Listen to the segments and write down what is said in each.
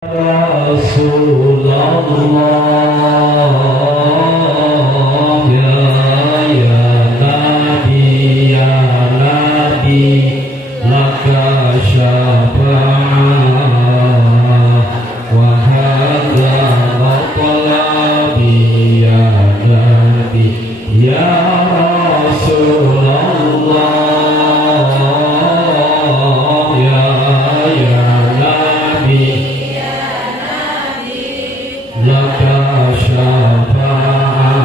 رسول الله يا نبي لك شفاعة وهذا مطلبي يا نبي يا رسول الله يا نبي لك شفاعة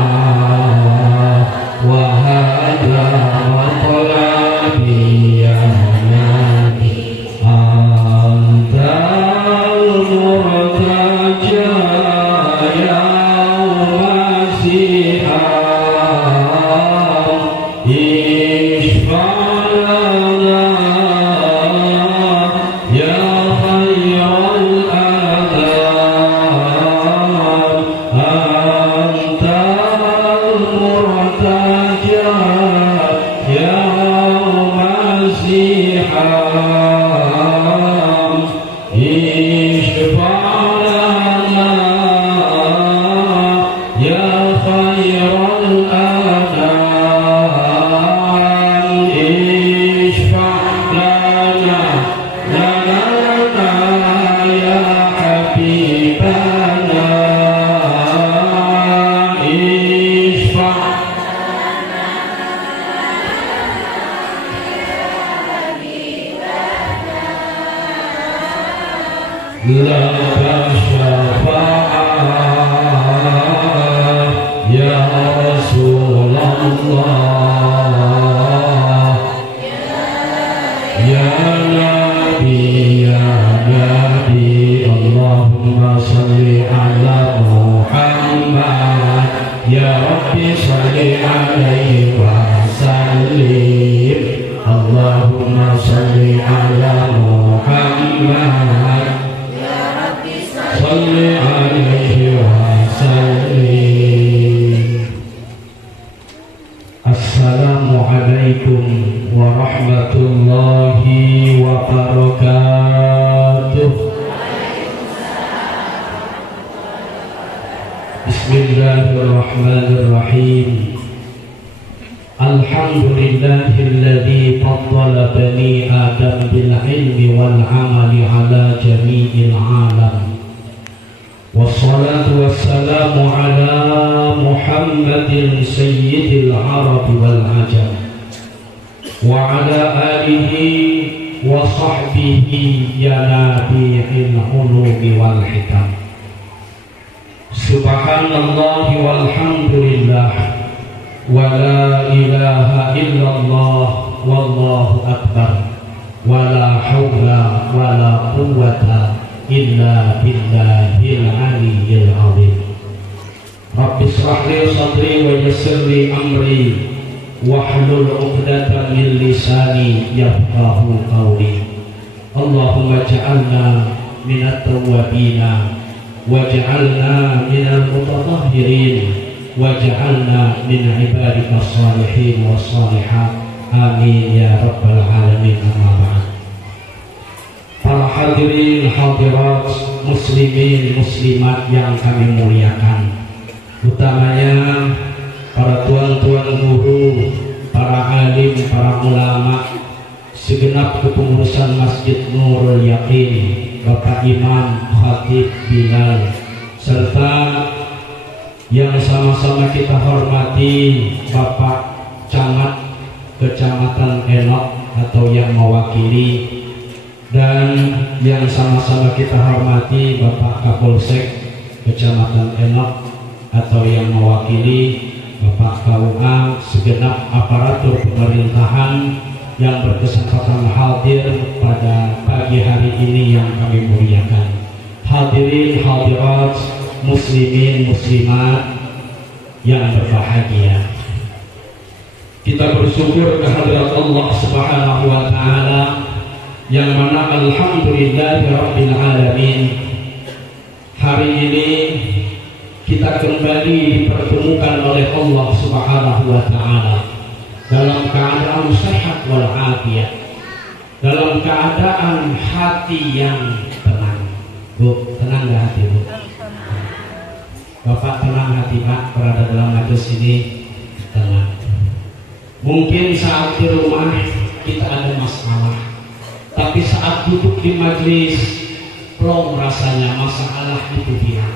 وهذا مطلبي يا نبي أنت المرتجى يوم الزحام اشفع لنا يا خير الأنام أنت المرتجى يوم الزحام اشفع لنا يا خير الأنام اشفع لنا يا حبيبنا اشفع لك شفاعة يا رسول الله يا نبي اللهم صل على محمد يا ربي صل عليه وسلم اللهم صل على محمد صل عليه وسلم. Assalamualaikum warahmatullahi wabarakatuh. Bismillahirrahmanirrahim. Alhamdulillahilladzi faddala bani Adam bil ilmi wal amali ala jami'il alam. Wassalatu wassalamu ala Muhammadin sayyidil Arab wal ajam wa ala alihi wa sahbihi ya nabi'il ulumi wal hikam. Subhanallah walhamdulillah wa la ilaha illallah wallahu akbar wa la hawla wa la quwwata illa billahil aliyyil azim. Rabbi shrah li sadri wa yassir li amri wahlul 'uqdatam min lisani yafqahu qawli. Allahumma ij'alna minat tawwabina waj'alna minal mutatahhirin waj'alna min ibadikas salihin was salihat. Amin ya rabbal alamin. Amma ba'd. Para hadirin hadirat, muslimin muslimat yang kami muliakan, utamanya para tuan-tuan guru, para alim, para ulama, segenap kepengurusan Masjid Nurul Yaqin, Bapak Imam, Khatib, Bilal, serta yang sama-sama kita hormati Bapak Camat Kecamatan Enok atau yang mewakili, dan yang sama-sama kita hormati Bapak Kapolsek Kecamatan Enok atau yang mewakili Bapak KUA, segenap aparatur pemerintahan yang berkesempatan hadir pada pagi hari ini yang kami muliakan. Hadirin hadirat, muslimin muslimat yang berbahagia, kita bersyukur kehadirat Allah Subhanahu wa taala yang mana alhamdulillahi rabbil alamin, hari ini kita kembali dipertemukan oleh Allah Subhanahu wa taala dalam keadaan sehat walafiat, dalam keadaan hati yang tenang. Bu, tenang gak hati Bu? Bapak tenang hati Pak, berada dalam majelis ini tenang. Mungkin saat di rumah kita ada masalah, tapi saat duduk di majelis plong rasanya masalah itu hilang.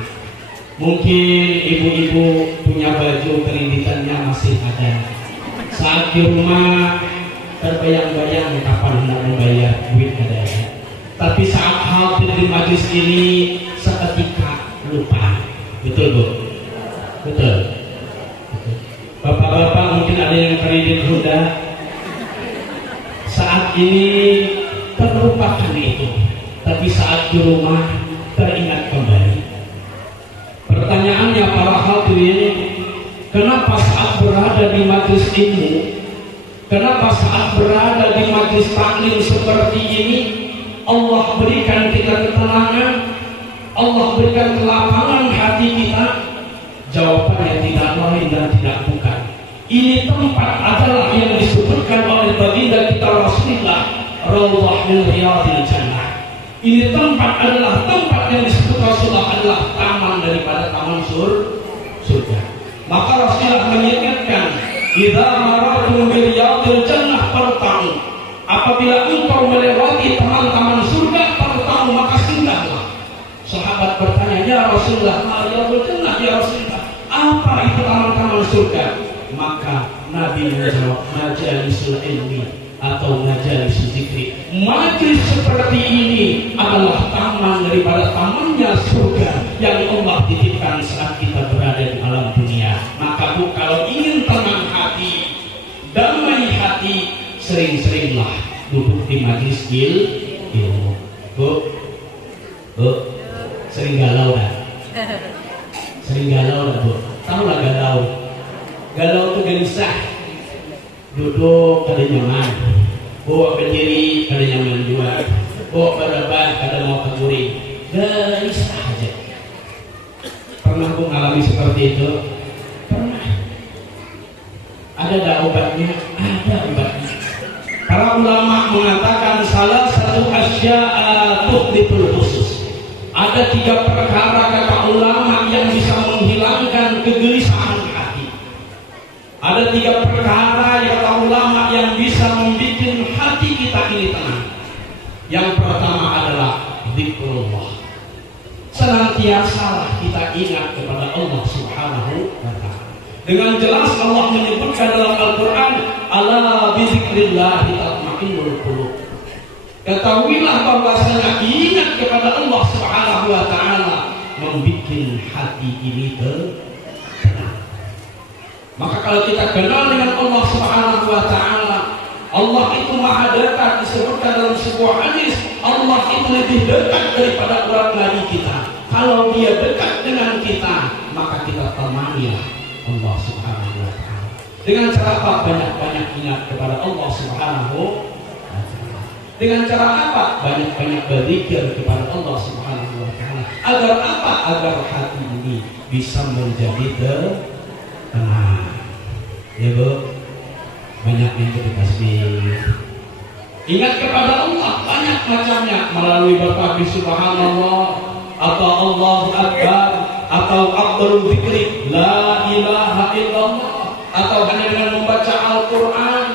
Mungkin ibu-ibu punya baju kerinditannya masih ada. Saat di rumah terbayang-bayang kapan hendak membayar duit ada. Tapi saat hadir di majelis ini seketika lupa. Betul Bu? Betul. Bapak-bapak mungkin ada yang kredit Honda. Saat ini terlupakan itu, tapi saat di rumah teringat kembali. Pertanyaannya para hadirin, kenapa saat berada di majelis ilmu, kenapa saat berada di majelis taklim seperti ini Allah berikan kita ketenangan, Allah berikan kelapangan hati kita? Jawabannya tidak lain dan tidak bukan. Ini tempat adalah yang disebutkan oleh baginda kita Rasulullah, Raudhah min Riyadil Jannah. Ini tempat adalah tempat yang disebut Rasulullah adalah taman daripada taman surga. Maka Rasulullah mengingatkan, "Idza marartum bi Riyadil Jannah farta'u." Apabila engkau melewati taman-taman surga, farta'u, maka singgahlah. Sahabat bertanya, "Ya Rasulullah, ma Riyadil Jannah ya Rasulullah? Apa itu taman-taman surga?" Maka Nabi menjawab, "Majalisul ilmi atau majalisul zikri." Majlis seperti ini adalah taman daripada tamannya surga yang Allah titipkan saat kita berada di alam dunia. Maka Bu, kalau ingin tenang hati, damai hati, sering-seringlah duduk di majlis ilmu. Bu, sering galau dah. Sering galau dah Bu. Tahu lah galau. Galau itu gelisah. Duduk kada nyaman. Bawa berdiri kada nyaman juga. Bawa berdebat kada mau keguring. Gelisah aja. Pernah aku mengalami seperti itu? Pernah. Ada dah obatnya? Ada obatnya. Para ulama mengatakan salah satu asya'a tuhdithul khusus. Ada 3 perkara kata ulama yang bisa menghilangkan kegelisahan hati. Ada 3 perkara yang kata ulama yang bisa membuat hati kita ini tenang. Yang pertama adalah zikrullah. Senantiasa kita ingat kepada Allah Subhanahu wa ta'ala. Dengan jelas Allah menyebutkan dalam Al-Quran, "Ala bizikrillah tatma'innul qulub." Ketahuilah bahwasanya ingat kepada Allah Subhanahu wa ta'ala membuat hati ini tenang. Maka kalau kita kenal dengan Allah Subhanahu wa ta'ala, Allah itu maha dekat. Disebutkan dalam sebuah hadis, Allah itu lebih dekat daripada urat nadi kita. Kalau dia dekat dengan kita, maka kita temanilah Allah Subhanahu wa ta'ala. Dengan cara apa? Banyak-banyak ingat kepada Allah Subhanahu wa ta'ala. Dengan cara apa? Banyak-banyak berzikir kepada Allah Subhanahu wa ta'ala. Agar apa? Agar hati ini bisa menjadi tenang. Ya Bu, banyak yang kita kasih. Ingat kepada Allah banyak macamnya, melalui berbagai subhanallah atau Allahu Akbar atau afdhalul dzikri la ilaha illallah, atau hanya dengan membaca Al-Quran,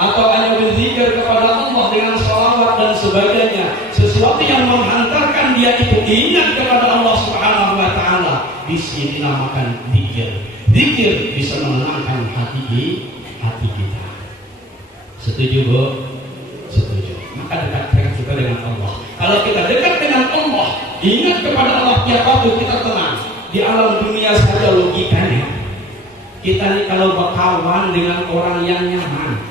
atau hanya berzikir kepada Allah dengan salawat dan sebagainya. Sesuatu yang menghantarkan dia itu ingat kepada Allah Subhanahu wa ta'ala. Di sini dinamakan zikir. Zikir bisa menenangkan hati kita. Setuju Bu? Setuju. Maka dekat juga dengan Allah. Kalau kita dekat dengan Allah, ingat kepada Allah tiap waktu, kita tenang. Di alam dunia saja logikanya, kita nih kalau berkawan dengan orang yang nyaman,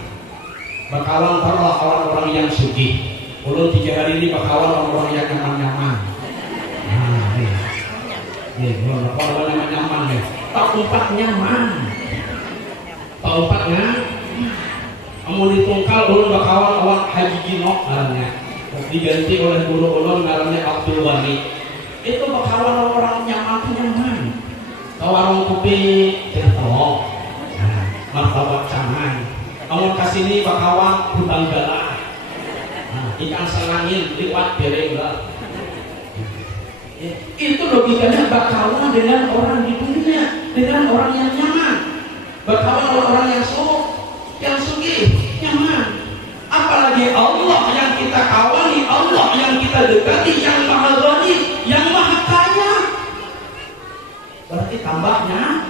berkawan taruhlah orang-orang yang sugih. Ulun 3 hari ini berkawan orang-orang yang nyaman-nyaman. Orang yang nyaman nih. Tak umpat nyaman. Tak umpatnya amun ditungkal ulun berkawan awak Haji Ginok ngarannya. Diganti oleh guru ulun ngarannya Abdul Wani. Itu berkawan orang nyaman. Ke warung kopi centong, martabak cangan. Amun kasini berkawan hutang galah. Ikan selangin liwat bereng lah. Itu logikanya berkawan dengan orang di dunia, dengan orang yang nyaman, berkawan dengan orang yang sugih, nyaman. Apalagi Allah yang kita kawani, Allah yang kita dekati, yang maha ghani, yang maha kaya. Berarti tambahnya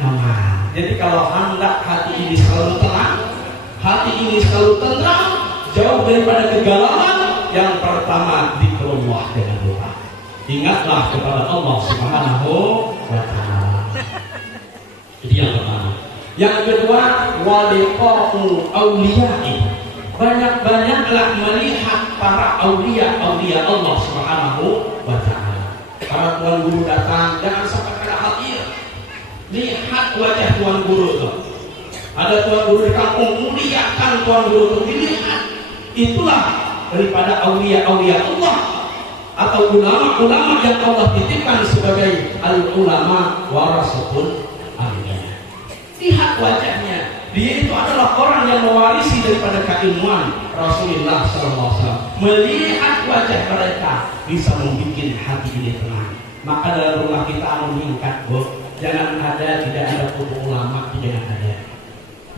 nyaman. Jadi kalau hendak hati ini selalu tenang, hati ini selalu tenang, jauh daripada kegalauan, yang pertama zikrullah dengan doa. Ingatlah kepada Allah Subhanahu wa ta'ala. Jadi yang pertama. Yang kedua, waliqa'u awliya'i. Banyak-banyaklah melihat para aulia Allah Subhanahu wa ta'ala. Para tuan guru datang, jangan sampai kada hadir. Lihat wajah tuan guru itu. Ada tuan guru di kampung, muliakan tuan guru itu, dilihat. Itulah daripada aulia Allah atau ulama-ulama yang Allah titipkan sebagai al-ulama warasatul anbiya. Lihat wajahnya, dia itu adalah orang yang mewarisi daripada keilmuan Rasulullah SAW. Melihat wajah mereka bisa membuat hati ini tenang. Maka dalam rumah kita meningkat, jangan ada, tidak ada foto ulama, jangan ada.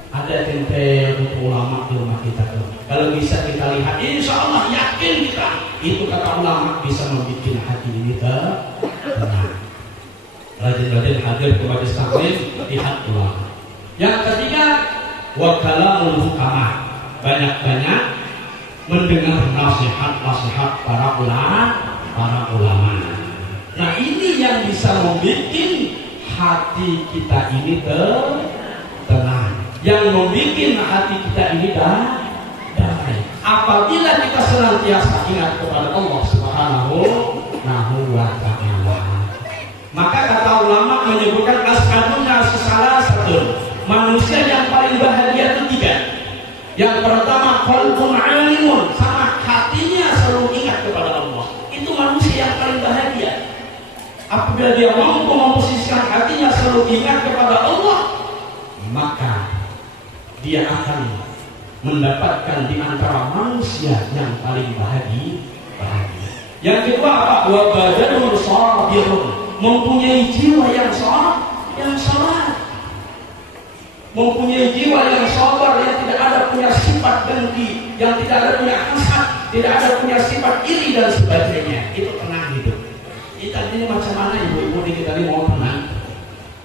Ada tempel foto ulama di rumah kita tuh. Kalau bisa kita lihat, insya Allah yakin kita itu kata ulama bisa membuat hati ini tenang. Rajin-rajin hadir ke majelis taklim, lihat ulama. Yang ketiga, wa kalamul hukama. Banyak-banyak mendengar nasihat-nasihat para ulama. Nah, ini yang bisa membuat hati kita ini tenang. Yang membuat hati kita ini damai. Apabila kita senantiasa ingat kepada Allah Subhanahu wa ta'ala. Maka kata ulama menyebutkan as'aduna salasatun. Manusia yang paling bahagia itu tiga. Yang pertama qalbun alimun, sama hatinya selalu ingat kepada Allah. Itu manusia yang paling bahagia. Apabila dia mampu memposisikan hatinya selalu ingat kepada Allah, maka dia akan mendapatkan di antara manusia yang paling bahagia. Yang kedua apa? Wa badanun sabirun, mempunyai jiwa yang sabar. Mempunyai jiwa yang sabar, yang tidak ada punya sifat dengki, yang tidak ada punya hasad, tidak ada punya sifat iri dan sebagainya. Itu tenang hidup. Kita ini macam mana ibu-ibu di kita ini mau tenang?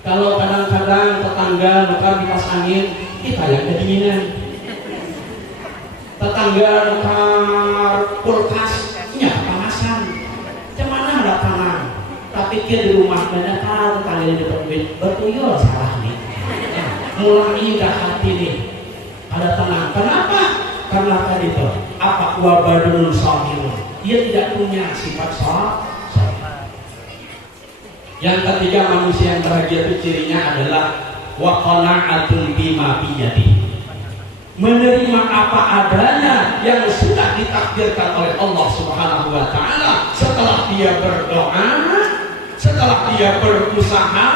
Kalau kadang-kadang tetangga nukar kipas angin, kita yang kedinginan. Tetangga nukar kulkas, nya kepanasan. Macam mana ada tenang? Tapi kira di rumah banyak tetangga di depan duit, bertuyul salah nih. Mulai dah hati nih ada tenang. Kenapa? Karena tadi itu apa wabadun sabirun, dia tidak punya sifat sabar. Yang ketiga manusia yang bahagia itu cirinya adalah wa qana'atun bima biyadi, menerima apa adanya yang sudah ditakdirkan oleh Allah Subhanahu wa ta'ala. Setelah dia berdoa, setelah dia berusaha,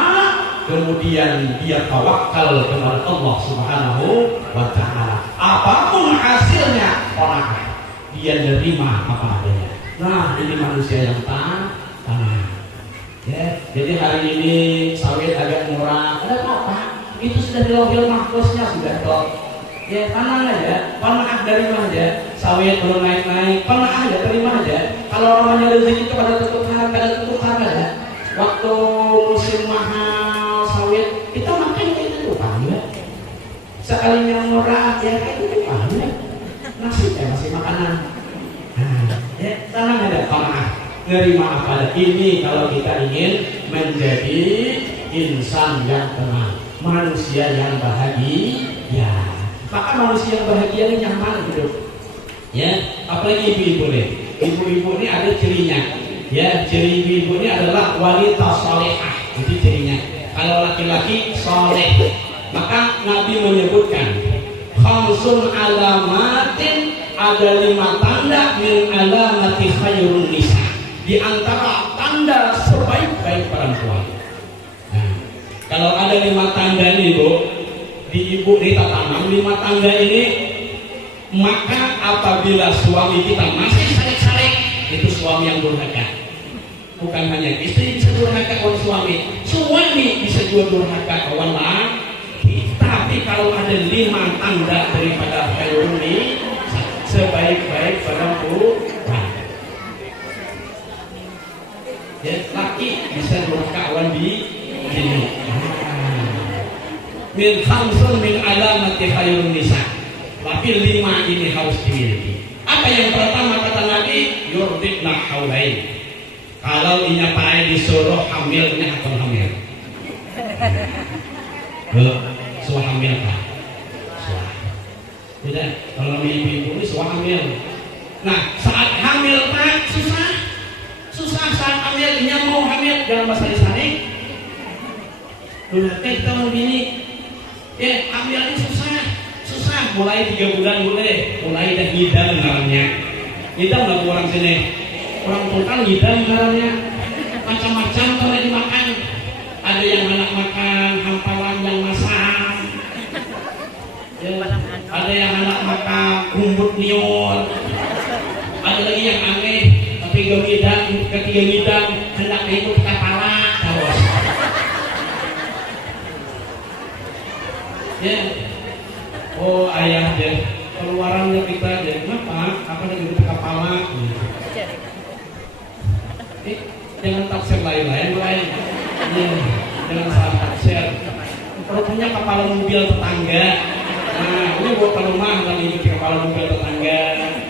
kemudian dia tawakal kepada Allah Subhanahu wa ta'ala. Apapun hasilnya, orang dia nerima apa adanya. Nah, ini manusia yang tenang. Ya, jadi hari ini sawit agak murah, ada apa? Itu sudah di lauhil mahfuznya sudah kok. Ya, tenang aja, pemaaf dari aja. Sawit belum naik-naik, pemaaf aja, terima aja. Kalau namanya rezeki itu pada tutup harga aja. Waktu musim mahal sawit, kita makan kayak itu kan ya. Sekali yang murah ya kayak itu kan ya. Nasi ya masih makanan. Ya tenang aja, maaf, nerima apa ada. Ini kalau kita ingin menjadi insan yang tenang, manusia yang bahagia. Maka manusia yang bahagia ini nyaman hidup. Ya, apalagi ibu-ibu nih. Ibu-ibu ini ada cirinya. Ya, ciri ibu-ibu ini adalah wanita salehah. Itu cirinya. Kalau laki-laki soleh, maka Nabi menyebutkan khamsun alamatin, ada 5 tanda min alamati khairun nisa, di antara tanda sebaik-baik perempuan. Nah, kalau ada 5 tanda ini Bu, di ibu kita tanam 5 tanda ini, maka apabila suami kita masih saleh-saleh, itu suami yang durhaka. Bukan hanya istri bisa durhaka kawan suami, suami bisa juga durhaka kawan laki. Tapi kalau ada 5 tanda daripada khairun nisa, sebaik-baik perempuan. Ya, laki bisa durhaka kawan bini. Min khamsun min alamati khairun nisa. Tapi 5 ini harus dimiliki. Apa yang pertama kata Nabi? Yurdikna haulain. Kalau inyapai disuruh hamilnya akan hamil. Suah hamil kan? Suah. Tidak. Kalau ibu-ibu ini suah hamil. Nah, saat hamil pak susah. Susah saat hamil. Ini mau hamil dalam bahasa disaring. Udah kita mau bini. Ya hamil ini susah. Mulai 3 bulan mulai dah ngidam namanya. Ngidam nggak orang sini. Orang total ngidam namanya. Macam-macam kalau dimakan. Ada yang anak makan hampalan yang masam. Ya, ada yang anak makan rumput nior. Ada lagi yang aneh. Ketiga ngidam hendak ikut kepala terus. Ya. Oh ayah dia keluarannya kita dia kenapa? Apa yang di kepala? Jangan tafsir lain. Jangan salah tafsir. Rupanya kepala mobil tetangga. Nah ini buat rumah kan ini kepala mobil tetangga.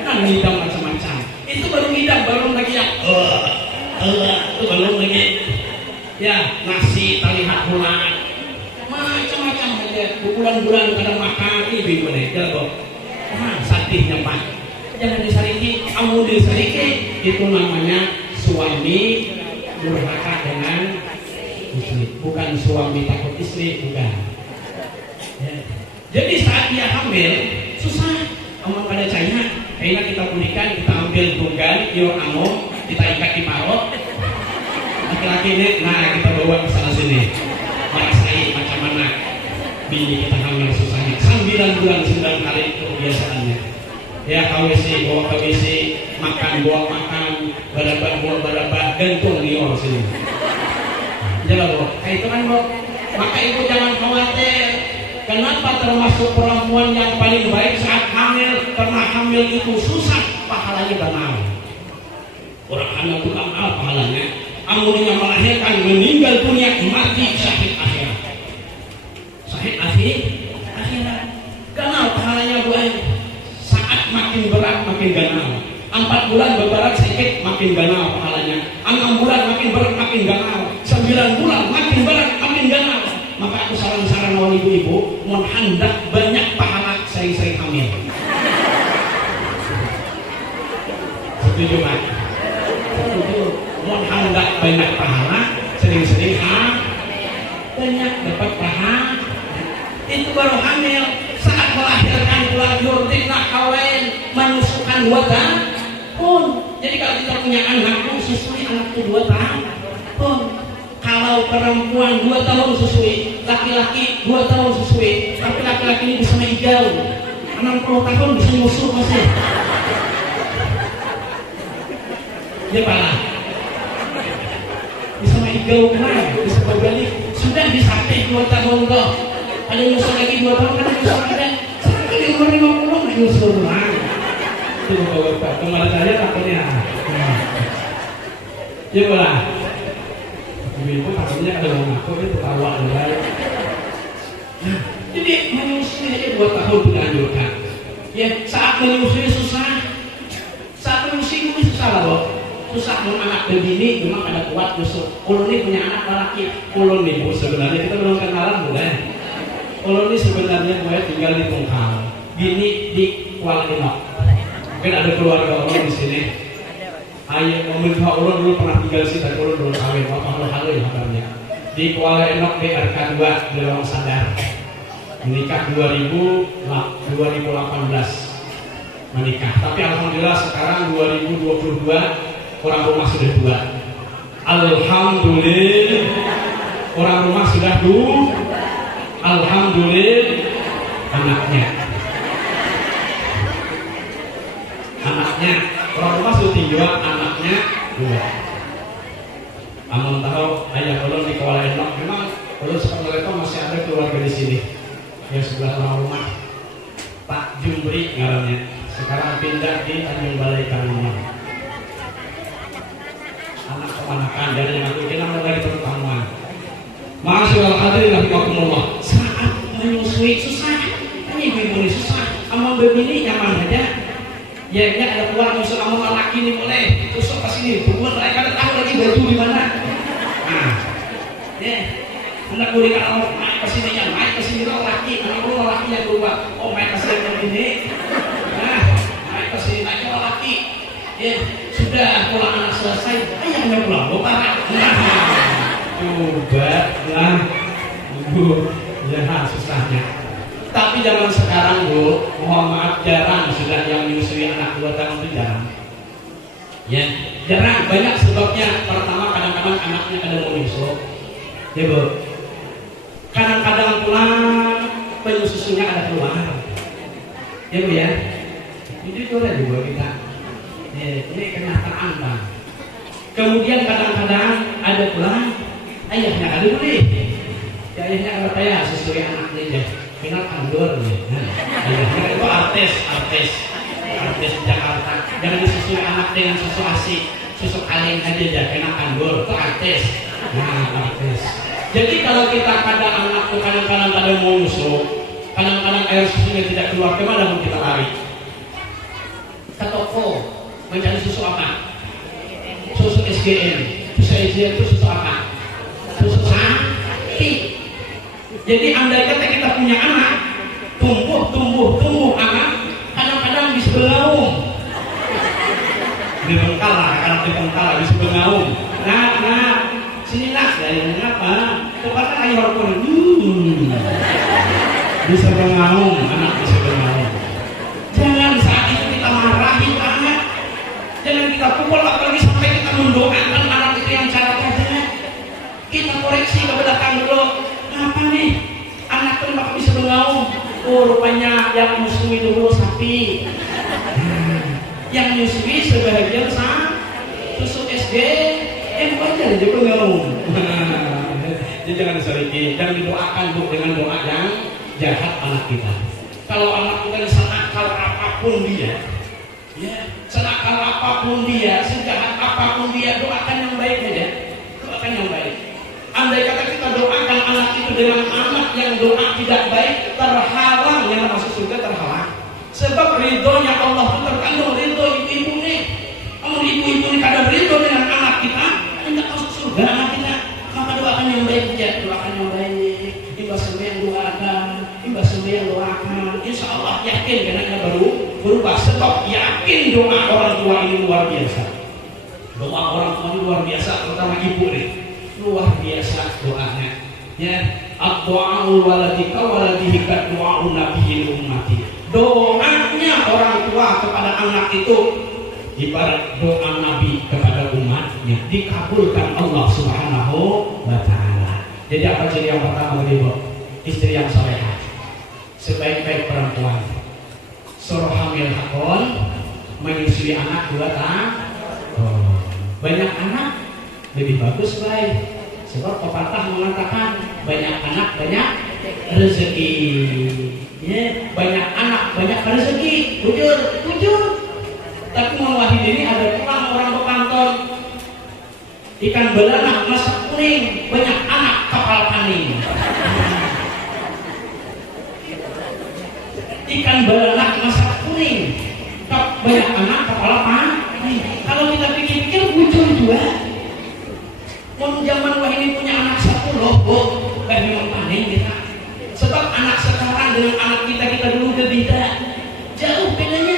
Nah ngidam macam-macam. Itu baru ngidam, belum lagi yang itu belum lagi. Ya nasi terlihat bulat. Macam-macam aja, bulan-bulan kadang makan ini boleh, jago. Satihnya pak, jangan disariki, kamu disariki, itu namanya suami durhaka dengan istri, bukan suami takut istri, bukan. Ya. Jadi saat dia hamil, susah, kamu pada China, kayaknya kita pulihkan, kita ambil tunggal, yuk amo, kita ikat di parut, laki-laki ini, nah kita bawa ke sana sini. Merasain macam mana bini kita hamil susahnya 9 bulan 9 kali kebiasaannya ya KWC bawa KWC makan bawa makan barabah gantung di orang sini jangan bro itu kan bro maka ibu jangan khawatir kenapa termasuk perempuan yang paling baik saat hamil karena hamil itu susah pahalanya banal orang hamil itu banal pahalanya amuninya melahirkan meninggal dunia mati syahid akhirat ganal pahalanya buahnya saat makin berat makin ganal 4 bulan berberat sedikit makin ganal pahalanya 6 bulan makin berat makin ganal 9 bulan makin berat makin ganal maka aku saran-saran awal ibu-ibu mohon hendak banyak pahala sering-sering hamil setuju pak? Setuju mohon hendak banyak pahala sering-sering banyak dapat pahala itu baru hamil saat melahirkan bulan yurdikna haulain menyusukan 2 tahun jadi kalau kita punya anak susui anak itu 2 tahun kalau perempuan 2 tahun susui laki-laki 2 tahun susui tapi laki-laki ini bisa hijau 60 tahun bisa nyusul masih dia pala bisa hijau kemana bisa berbalik sudah disapih 2 tahun toh ada nyusul lagi 2 tahun kan nyusul ada sekarang di umur 50 nggak nyusul lagi itu bapak kemarin saya takutnya ya bola ibu takutnya ada orang aku itu ketawa jadi menyusui aja 2 tahun dianjurkan ya saat menyusui susah saat menyusui itu susah loh susah mau anak begini cuma ada kuat nyusul ulun ini punya anak laki ulun nih bu sebenarnya kita belum kenalan boleh ulun ini sebenarnya gue tinggal di Tungkal bini di Kuala Inok mungkin ada keluarga ulun di sini ayah meminta ulun dulu pernah tinggal di sini tapi ulun belum kawin apa halo ya kabarnya di Kuala Inok di RK2 di Lawang Sadar menikah 2018 menikah tapi alhamdulillah sekarang 2022 orang rumah sudah 2 alhamdulillah orang rumah sudah 2 alhamdulillah anaknya orang rumah sudah 3 anaknya 2 Mohon tahu ayah ulun di Kuala Enok. Memang ulun sepenglihatan masih ada keluarga di sini. Yang sebelah rumah Pak Jumbri ngarannya. Sekarang pindah di Tanjung Balai Kalimantan. Anak kemanakan dari yang aku kenal lagi pertemuan. Masyaallah hadirin rahimakumullah. Saat menyusui susah, kan ibu-ibu ini susah. Amal begini nyaman aja. Ya ini ada keluar musuh amal laki ini boleh. Tusuk ke sini, bukan mereka tahu lagi baju di mana. Nah, ya. Anak kulit kalau naik ke sini yang naik ke sini laki, anak laki yang berubah. Oh naik ke sini yang ini. Nah, naik ke sini naik laki. Ya sudah pulang anak selesai, ayahnya pulang bapak. Coba lah, Bu, ya susahnya. Tapi zaman sekarang Bu, mohon maaf jarang sudah yang menyusui anak 2 tahun itu jarang. Ya, jarang, banyak sebabnya. Pertama kadang-kadang anaknya ada mau nyusu, ya Bu. Kadang-kadang pula penyusunya ada keluar, ya Bu ya. Ini juga juga kita. Ya, ini kenyataan Bang. Kemudian kadang-kadang ada pula ayahnya ada boleh. Ya, ayahnya kalau kayak sesuai anaknya ya. Final kandur ya. Nah, ayahnya itu artis Jakarta. Jangan disusui anak dengan susu asik, susu kaleng aja ya, kena kandur itu artis. Nah, artis. Jadi kalau kita ada anak tuh kadang-kadang ada mau nyusu, kadang-kadang air susunya tidak keluar, kemana mau kita lari? Ke toko mencari susu apa? Susu SGM. Susu SGM itu susu apa? Susu sapi. Jadi andai kata kita punya anak, tumbuh anak, kadang-kadang bisa bergaung. Di Bengkala, kadang di Bengkala bisa bergaung. Nah, sini nak, dari mengapa? Tepatnya ayah hormon. Bisa bergaung, anak bisa bergaung. Jangan saat itu kita marahi anak, jangan kita pukul, apalagi sampai kita mendoakan anak itu yang cara tadi. Kita koreksi ke belakang dulu. Apa nih? Anak tuh bakal bisa bergaung. Oh, rupanya yang menyusui dulu sapi. Yang menyusui sebagian susu SD. Wajar aja bergaung. Jadi jangan diselidiki, jangan didoakan Bu dengan doa yang jahat anak kita. Kalau anak kita senakal apapun dia, ya, senakal apapun dia, sejahat apapun dia, doakan yang baik aja. Doakan yang baik. Andai kata kita doakan anak itu dengan anak yang doa tidak baik, terhalang, yang masuk surga terhalang. Sebab ridhonya Allah itu terkandung ridho ibu-ibu nih. Kalau ibu-ibu ini kadang ridho dengan anak kita, tidak masuk surga anak kita. Maka doakan yang baik aja, doakan yang baik. Imbas semua yang doakan, imbas semua yang doakan. Insya Allah yakin anaknya baru berubah. Sebab yakin doa orang tua ini luar biasa. Doa orang tua ini luar biasa, terutama ibu nih. Luar biasa doanya. Ya, ad-du'a'ul waladika waladihi kad-du'a'un nabiyil ummati. Doanya orang tua kepada anak itu ibarat doa Nabi kepada umatnya, dikabulkan Allah Subhanahu wa ta'ala. Jadi apa ciri yang pertama Ibu? Istri yang salehah, sebaik-baik perempuan, suruh hamil hakon, menyusui anak 2 tahun. Banyak anak lebih bagus baik. Sebab pepatah mengatakan banyak anak banyak rezeki. Ya, banyak anak banyak rezeki. Jujur. Tapi Muhammad Wahid ini ada pulang orang bekantor. Ikan belanak masak kuning, banyak anak kapal paning. Ikan belanak masak kuning, banyak anak kapal paning. Kalau kita pikir-pikir jujur juga. Mau zaman wah ini punya anak 1 loh, memang panen kita. Sebab anak sekarang dengan anak kita dulu berbeda, jauh bedanya.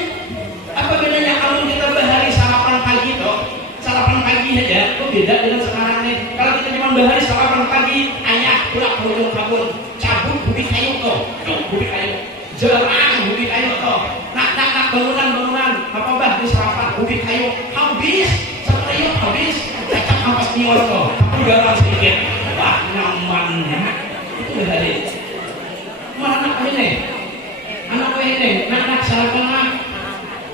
Apa bedanya kalau kita bahari sarapan pagi toh, sarapan pagi aja, itu beda dengan sekarang nih. Kalau kita cuma bahari sarapan pagi, ayah pulang ujung kabun, cabut bukit kayu toh, bukit kayu, jarang bukit kayu toh, nak bangunan, apa bah di sarapan bukit kayu, habis, seperti habis. Ampas nior toh, tapi garam sedikit. Wah, nyamannya. Itu dari mana anak ini? Anak ini, anak sarapan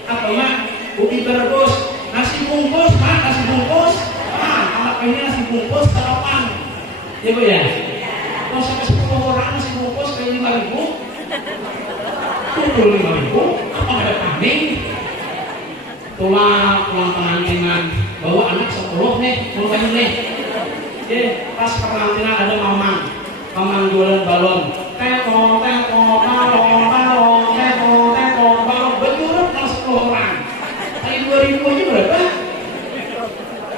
apa mak? Ubi berebus, nasi bungkus, mak nasi bungkus. Anak ini nasi bungkus sarapan. Ya Bu ya? Kalau sampai 10 orang nasi bungkus kayak 5.000, 25.000, apa ada kambing? Pulang pengantinan, bawa anak 10 nih, mau main nih. Pas ke pengantinan ada mamang jualan balon. Teko, balon, berjurut kalau 10 orang. Kayak 2.000 aja berapa?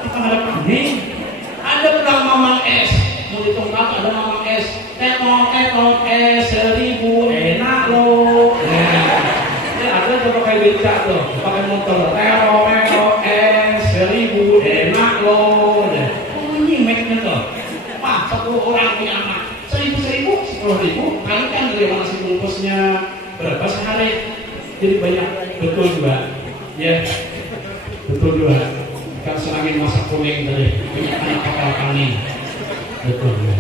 Kita ada kambing. Ada belang mamang es, mau ditungkap ada mamang es. Teko es 1.000 enak loh. Ada coba kayak becak tuh, pakai motor. Teko es 1.000 enak loh. Ini make-nya tuh. Wah, 10 orang punya anak. 1.000, 10.000, kalikan dari nasi bungkusnya berapa sehari? Jadi banyak, betul juga. Ya, betul juga. Kan serangin masak kuning tadi, banyak anak kapal panen. Betul juga.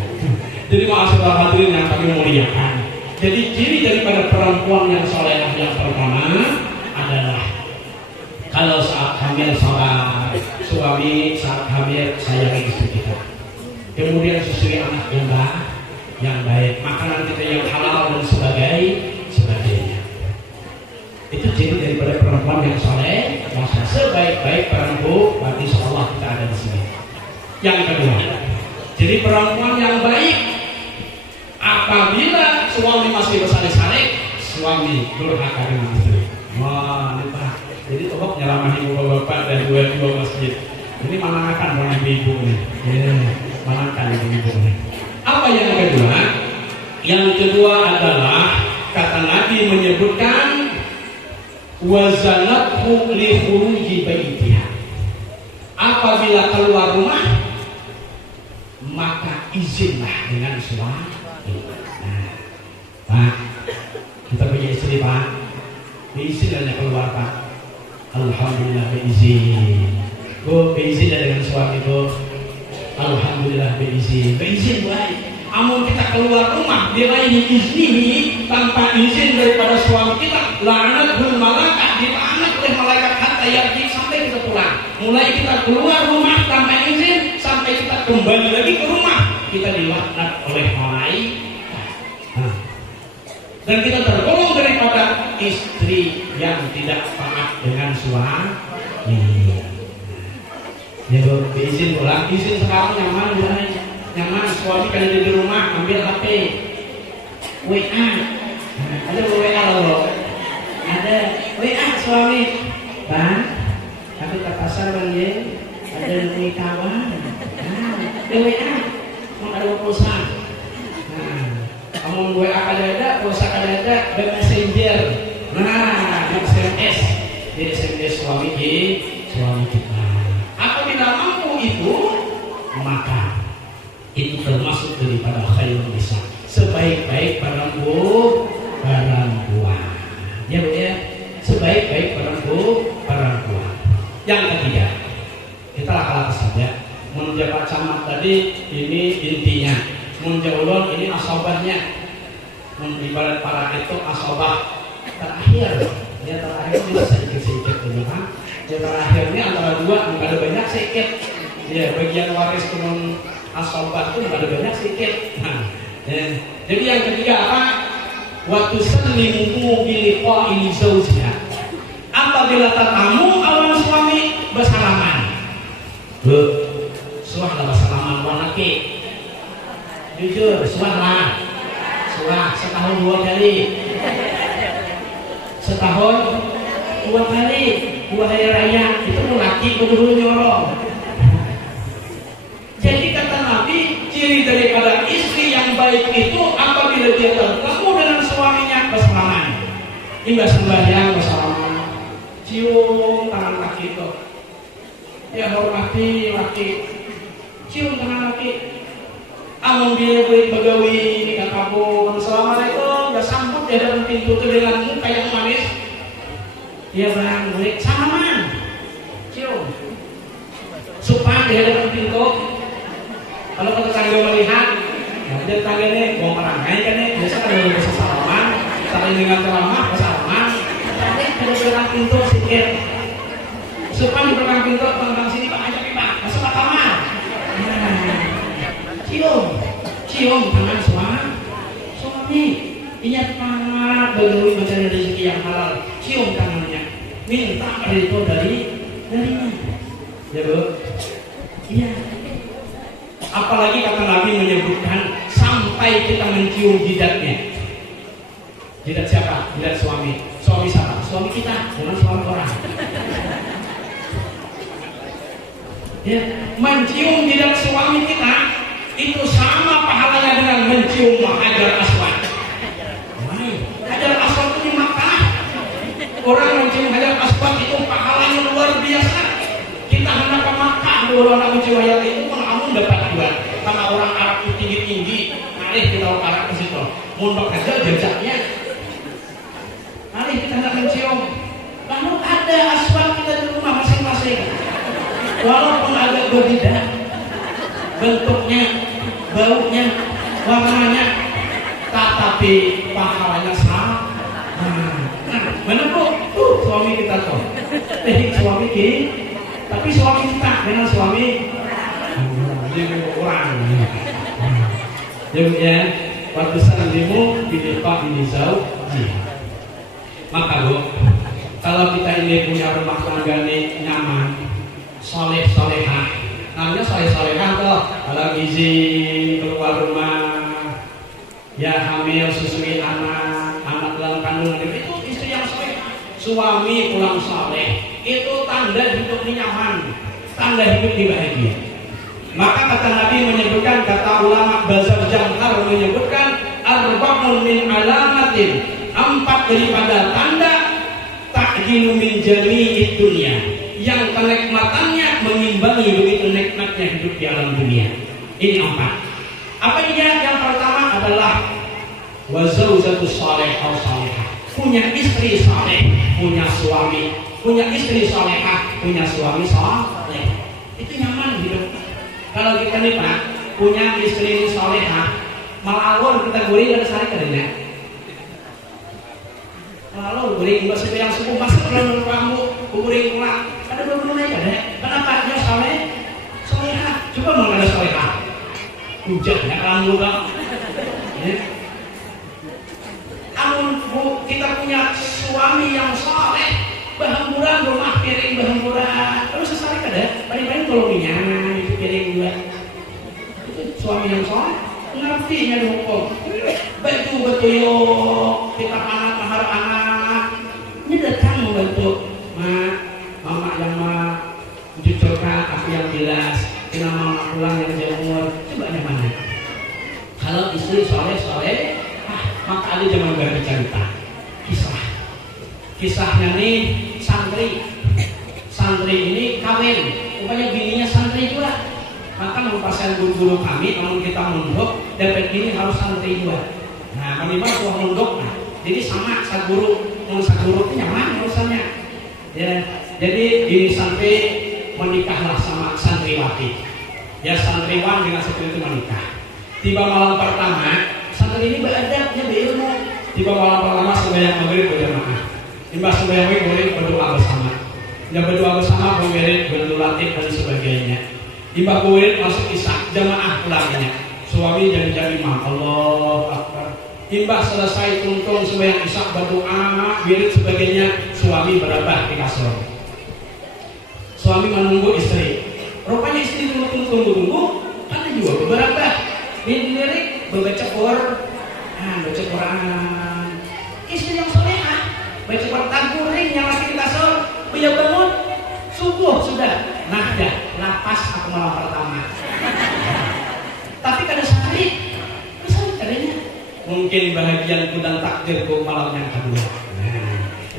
Jadi ma'asyiral hadirin yang kami muliakan. Jadi ciri daripada perempuan yang solehah yang pertama adalah kalau saat hamil sabar, suami saat hamil sayangi istri kita. Kemudian susui anak yang baik, makanan kita yang halal dan sebagainya. Itu ciri daripada perempuan yang soleh. Masa sebaik-baik perempuan, berarti insyaallah kita ada di sini. Yang kedua, jadi perempuan yang baik apabila suami masih bersalik-salik, suami durhaka dengan istri. Wah, ini Pak. Jadi tolong nyelamahin bapak-bapak dan dua masjid. Ini mana akan orang ibu nih? Mana akan ibu nih? Apa yang kedua? Yang kedua adalah kata Nabi menyebutkan wazanathu li khuruji baitiha. Apabila keluar rumah maka izinlah dengan suami. Nah, Pak, kita punya istri Pak, izin hanya keluar Pak. Alhamdulillah beizin. Bu, beizin dengan suami Bu. Alhamdulillah beizin baik. Amun kita keluar rumah diraih iznihi tanpa izin daripada suami kita, la'anatul malaikat, dilaknat oleh malaikat hatta yarji, sampai kita pulang. Mulai kita keluar rumah tanpa izin sampai kita kembali lagi ke rumah, kita dilaknat oleh malaikat. Dan kita tergolong daripada istri yang tidak taat dengan suami. Ya Bu, izin pulang, izin sekarang nyaman bilangnya. Nyaman, suami kan ada di rumah, ambil HP WA. Ada WA loh. Ada WA suami. Bang, tapi ke pasar Bang ya. Ada yang kawan. Ada WA. Mau ada pulsa. Kamu WA ada, pulsa ada, web messenger. SMS. Jadi SMS suami kita. Apabila mampu itu, maka itu termasuk daripada khairul nisa, sebaik-baik perempuan. Ya Bu ya, sebaik-baik perempuan. Yang ketiga, kita akal saja. Menjabat camat tadi ini intinya, menjauhlon ini asobahnya. Ibarat para itu asobah terakhir. Ya terakhir ini sedikit dulu kan. Ya terakhirnya antara dua, nggak ada banyak sedikit. Ya bagian waris teman asobat itu ada banyak sedikit. Jadi yang ketiga apa? Waktu selimu biliqa ini zaujnya. Apabila tatamu awal suami bersalaman. Bu, suah bersalaman wanake. Jujur, suah setahun 2 kali. Setahun 2 kali. 2 hari raya itu laki kudu nyorong. Jadi kata Nabi, ciri daripada istri yang baik itu apabila dia bertemu dengan suaminya bersalaman. Imbas sembahyang bersalaman, cium tangan laki itu. Ya hormati laki, cium tangan laki. Amun dia beri begawi dengan kamu, assalamualaikum, ya sambut dia dalam pintu itu dengan muka yang manis. Dia Bang, boleh salaman, cium. Supaya dia dalam pintu. Kalau tetangga melihat, ya dia tetangganya mau merangai kan ya, biasa kan udah bisa salaman, saling dengan ceramah, bersalaman, tapi ada belakang pintu sedikit. Supaya di belakang pintu, belakang sini Pak, ajak Pak, masuk ke kamar. cium tangan suami, ingat banget berdoa mencari rezeki yang halal, cium tangannya, minta ridho darinya, ya Bu, iya. Apalagi kata Nabi menyebutkan sampai kita mencium jidatnya. Jidat siapa? Jidat suami. Suami siapa? Suami kita, bukan suami orang. Ya, mencium jidat suami kita itu sama pahalanya dengan mencium Hajar Aswad. Hajar Aswad itu di Makkah. Orang mencium Hajar Aswad itu pahalanya luar biasa. Kita hendak ke Makkah dulu anak mencium Hajar itu amun dapat dua. Karena orang Arab itu tinggi-tinggi, mari kita Arab ke situ. Mondok aja jejaknya. Mari kita hendak mencium. Lalu ada aswad kita di rumah masing-masing. Walaupun agak berbeda bentuknya, baunya, warnanya, tetapi pahalanya sama. Nah, mana Bu? Suami kita tuh. Suami kita, tapi suami kita dengan suami orang. Jadi ya, waktu sandimu didepak ini jauh. Maka Bu, kalau kita ini punya rumah tangga ini nyaman, soleh-solehah, namanya soleh-solehah toh. Kalau gizi keluar rumah, ya hamil susui anak dalam kandungan itu istri yang soleh. Suami pulang soleh, itu tanda hidup nyaman, tanda hidup bahagia. Maka kata Nabi menyebutkan, kata ulama Bazar Jamhar menyebutkan arba'un min alamatin, 4 daripada tanda ta'jilu min jami'id dunia, yang kenikmatannya mengimbangi begitu nikmatnya hidup di alam dunia. Ini 4. Apa dia? Yang pertama adalah wa zaujatus salihah salihah, punya istri saleh, punya suami, punya istri salehah, punya suami saleh. Itu nyaman hidup. Kalau kita nih Pak punya istri salehah, malawon kita guring ada sari kadenya. Malawon guring bahasa yang subuh masuk dalam kamu guring pulang. Ada belum naik ada? Kenapa dia salehah? Coba mau ada salehah. Hujan ya rambut Bang. Amun Bu kita punya suami yang saleh, bahamburan rumah piring bahamburan. Terus sesari kada? Paling-paling kalau minyak itu piring dua. Itu suami yang saleh, ngertinya hukum. Betul yuk kita anak mahar anak. Ini datang membantu mama yang mencucurkan apa yang jelas. Kita mama pulang yang jemur. Coba mana? Kalau istri saleh, maka ada zaman bercerita kisahnya nih santri ini kawin, rupanya bininya santri juga. Maka mempasan guru-guru kami kalau kita munduk dapat bini harus santri juga. Nah minimal tuh munduk, jadi sama saguru itu nyaman urusannya ya. Jadi ini santri menikahlah sama santriwati ya, santriwan dengan santri itu menikah. Tiba malam pertama santri ini beradabnya berilmu. Tiba malam pertama sembahyang maghrib berjamaah. Tiba sembahyang maghrib berdoa bersama. Ya berdoa bersama berwirid, berlatih dan sebagainya. Tiba wirid masuk isya, jamaah pulangnya. Suami jadi imam. Allahu Akbar. Tiba selesai tuntung sembahyang isya berdoa, wirid sebagainya. Suami berabah di kasur. Suami menunggu istri. Rupanya istri tunggu, kan juga berabah. Lirik baca Quran. Istri yang solehah baca Quran kuring yang lagi di kasur, punya bangun subuh sudah. Nah dah lapas aku malam pertama. Tapi kada sehari kadanya. Mungkin bahagianku dan takdirku malam yang kedua.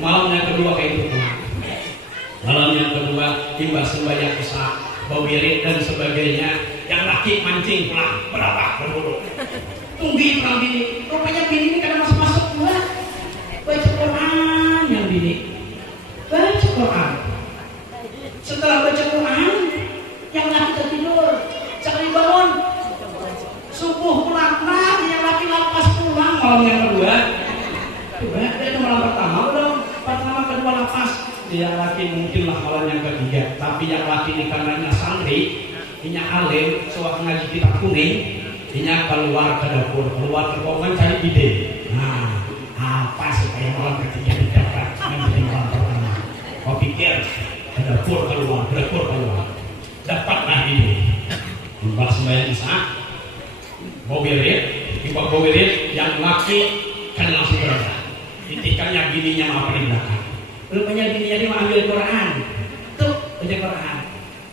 Malam yang kedua kayak itu. Malam yang kedua tiba sembahyang isya, bawirid dan sebagainya. Yang laki mancing pulang berapa berburu. Tungguin pulang bini. Rupanya bini ini kadang masuk pula. Baca Quran yang bini. Baca Quran. Setelah baca Quran, yang laki tertidur. Sekali bangun, subuh pulang. Nah, yang laki lapas pulang malam yang kedua. Coba, itu malam pertama belum. Pertama kedua lapas. Yang laki mungkinlah malam yang ketiga. Tapi yang laki ini karenanya santri, ini alim, soal ngaji kitab kuning, Dia keluar ke dapur, keluar ke ruangan cari ide. Nah, apa supaya malam ketiga didapat menjadi malam pertama? Kau pikir ke dapur keluar, dapatlah ide. Mbak sembahyang Isya, bawa wirid, yang laki kan langsung berangkat. Ditikannya bininya apa di belakang. Rupanya bininya dia ambil Quran. Tuh, baca Quran.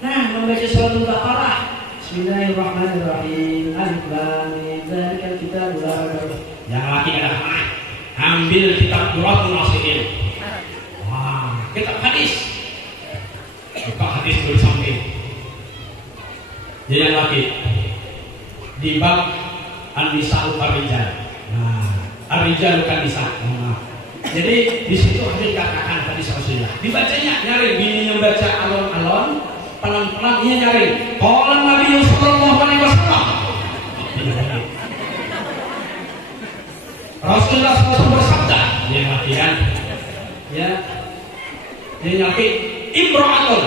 Nah, membaca surat Al-Baqarah. Bismillahirrahmanirrahim. Alif lam mim. Dzalikal kitabul la raiba fihi. Yang laki adalah ambil kitab Quratul Nasihin. Wah, kitab hadis. Buka hadis dulu samping. Dia yang laki di bab An-Nisa'u Ar-Rijal. Nah, Ar-Rijal bukan nisa. Nah, jadi di situ ada dikatakan hadis Rasulullah. Dibacanya nyari, bininya baca alon-alon, pelan-pelan dia nyari. Qala Nabi sallallahu alaihi wasallam. Rasulullah SAW bersabda, dia latihan. Ya. Dia nyari Imra'atun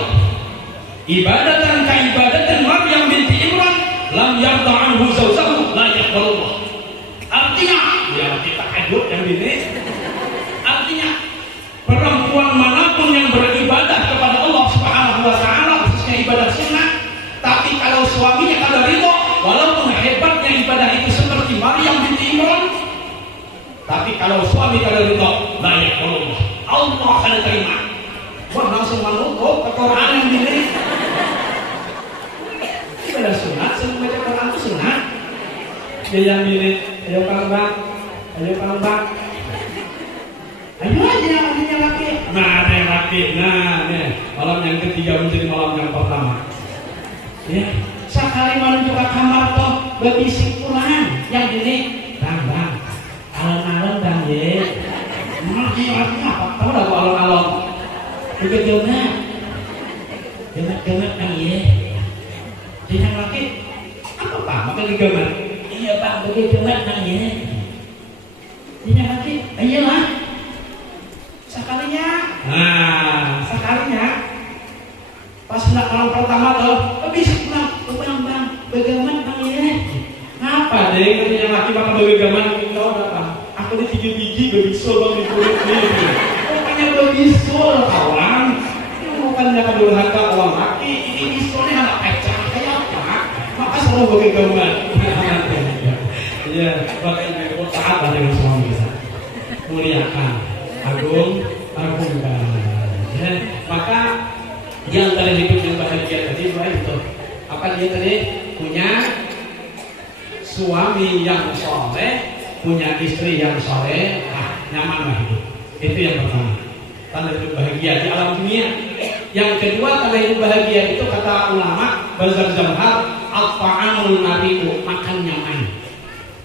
ibadatan ka ibadatan Maryam binti Imran lam yarda anhu zawjahu la yaqbalullah. Artinya, ya kita hadut yang ini. Artinya, perempuan manapun yang beribadah kepada Allah Subhanahu wa taala, khususnya ibadah sunnah, tapi kalau suaminya kada ridho, walaupun hebatnya ibadah itu seperti Maryam binti Imran, tapi kalau suami kada ridho, la yaqbalullah. Allah kada terima. Wah, langsung menutup ke Quran yang ini. Ibadah sunat, sebelum baca Quran itu sunat. Dia yang ini, ayo Kang Bang, ayo aja yang laki. Nah, ada yang laki. Nah, nih, malam yang ketiga menjadi malam yang pertama. Ya, sekali menuju ke kamar toh berbisik pulang. Yang ini, Bang, alon-alon Bang ye. Artinya apa? Tahu lagu alon-alon? Gemet Bang ye. Dia yang laki, apa Pak? Maka gemet. Iya Pak, begitu Bang ye. Dia yang laki, iyalah. Sekalinya pas hendak malam pertama tuh bisa pulang Bang, begaman Bang ya. Ngapa deh katanya laki makan begaman kau apa? Aku di 3 biji bebisul Bang di kulit ini. Pokoknya bebisul kawan. Ini bukannya kedurhaka orang laki, ini bisulnya anak pecah kayak apa? Maka selalu begaman. Iya, makanya ibu taat dengan suami kita. Muliakan, agungkan. Ya, maka yang antara hidup yang bahagia tadi itu apa dia tadi punya suami yang soleh, punya istri yang soleh, nyaman hidup. Itu yang pertama, tanda hidup bahagia di alam dunia. Yang kedua, tanda hidup bahagia itu kata ulama Bazar Jamhar, al-ta'amul nari'u, makan nyaman.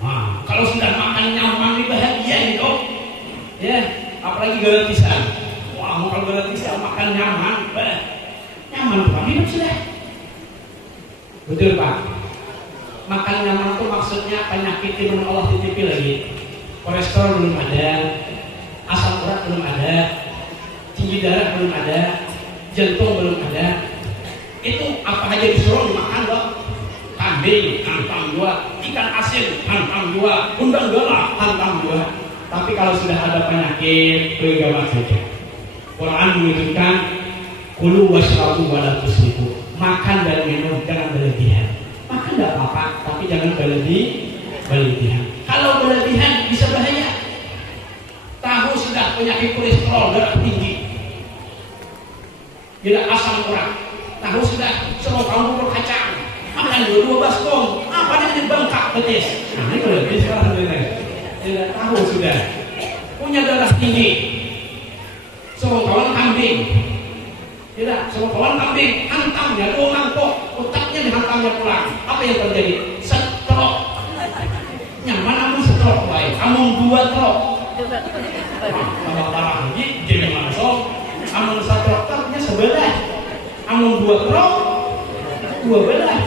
Nah, kalau sudah makan nyaman bahagia itu, ya apalagi gratisan. Wah, kalau gratisan makan nyaman, nyaman bukan hidup sudah. Betul Pak. Makan nyaman itu maksudnya penyakit yang Allah titipi lagi. Kolesterol belum ada, asam urat belum ada, tinggi darah belum ada, jantung belum ada. Itu apa aja disuruh dimakan loh. Kambing, hantam 2, ikan asin, hantam 2, undang galak, hantam 2. Tapi kalau sudah ada penyakit, bergawat saja. Quran menunjukkan kulu washrabu wala tusrifu. Makan dan minum jangan berlebihan. Makan tidak apa-apa, tapi jangan berlebihan. Kalau berlebihan bisa bahaya. Tahu sudah penyakit kolesterol darah tinggi, tidak asam urat. Tahu sudah semua kamu bubur kacang, makan 2 baskom, apa dia bengkak betis. Nah, ini berlebih sekarang ini. Tidak tahu sudah punya darah tinggi. Semua kawan kambing. Tidak, semua kawan kambing, hantamnya, ngantuk, otaknya dihantamnya pulang. Apa yang terjadi? Stroke. Nyaman amun stroke baik, amun 2 stroke. Tambah parah lagi, jadi langsung. Amun stroke ternya sebelah. Amun 2 stroke, 12.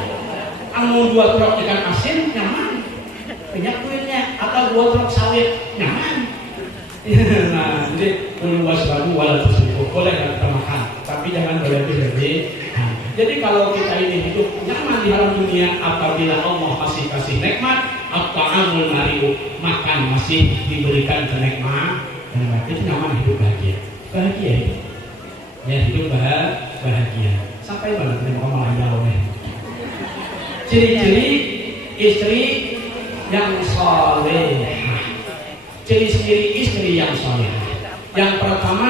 Amun 2 stroke ikan asin, nyaman. Banyak kuenya, atau 2 stroke sawit, nyaman. Nah, jadi kulu wasbabu wala tusrifu, boleh kita makan, tapi jangan berlebih-lebih. Jadi kalau kita ini hidup nyaman di alam dunia, apabila Allah masih kasih nikmat, at-ta'amul mari'u, makan masih diberikan kenikmatan, itu nyaman, hidup bahagia. Bahagia itu. Ya, hidup bahagia. Sampai mana terima malah jauh ya. Ciri-ciri istri yang salehah. Ciri-ciri istri yang salehah. Yang pertama,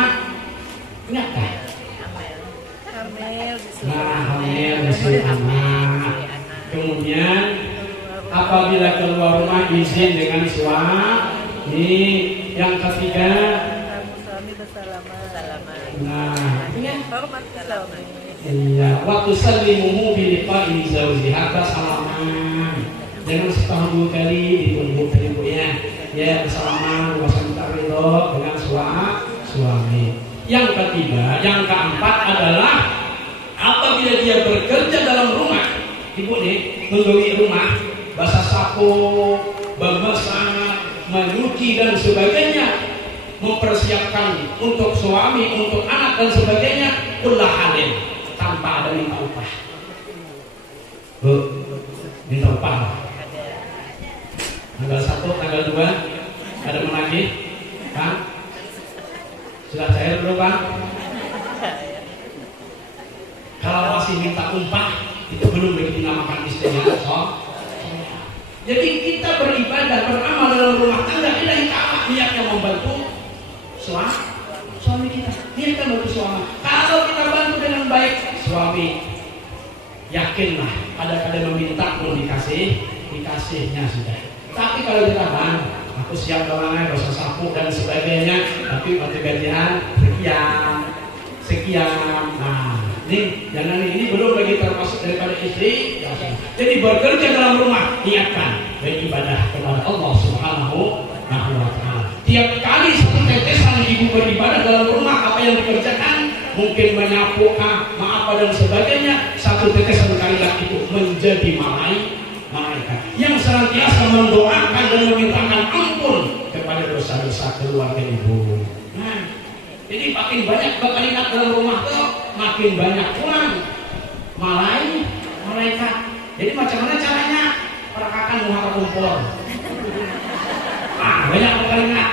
ingatkan. Hamil disebut anak. Kemudian apabila keluar rumah izin dengan suami. Yang ketiga, iya, waktu salimuhu biliqa'i zawjiha, bersalaman. Jangan setahun 2 kali ditunggu tadi Bu ya. Ya, bersalaman, minta ridho dengan suami. Yang ketiga, yang keempat adalah apabila dia bekerja dalam rumah, ibu nih, menggawi rumah, basah sapu, memasak, menyuci dan sebagainya, mempersiapkan untuk suami, untuk anak dan sebagainya, kullah halin, tanpa ada minta upah. Bu, minta upah. Tanggal 1, tanggal 2, ada menagih, kan? Sudah cair belum, Pak? Kalau masih minta upah, itu belum dinamakan istrinya. Jadi kita beribadah, beramal dalam rumah tangga, ilahi ta'ala, niatnya membantu suami kita, niatnya membantu suami. Kalau kita bantu dengan baik, suami yakinlah ada kali meminta pun dikasihnya sudah. Tapi kalau kita aku siap doangnya, dosa sapu dan sebagainya, tapi pada gajian sekian. Nah, ini belum lagi termasuk daripada istri. Jadi bekerja dalam rumah, niatkan beribadah kepada Allah Subhanahu wa Ta'ala. Tiap kali satu tetesan ibu beribadah dalam rumah, apa yang dikerjakan, mungkin menyapu, maaf dan sebagainya, satu tetesan kalimat itu menjadi malaikat yang senantiasa mendoakan dan memintakan ampun kepada dosa-dosa keluarga ibu. Nah, jadi makin banyak kalimat dalam rumah tuh, makin banyak pulang malaikat. Jadi macam mana caranya? Perakakan muhaka kumpul. Banyak kalimat.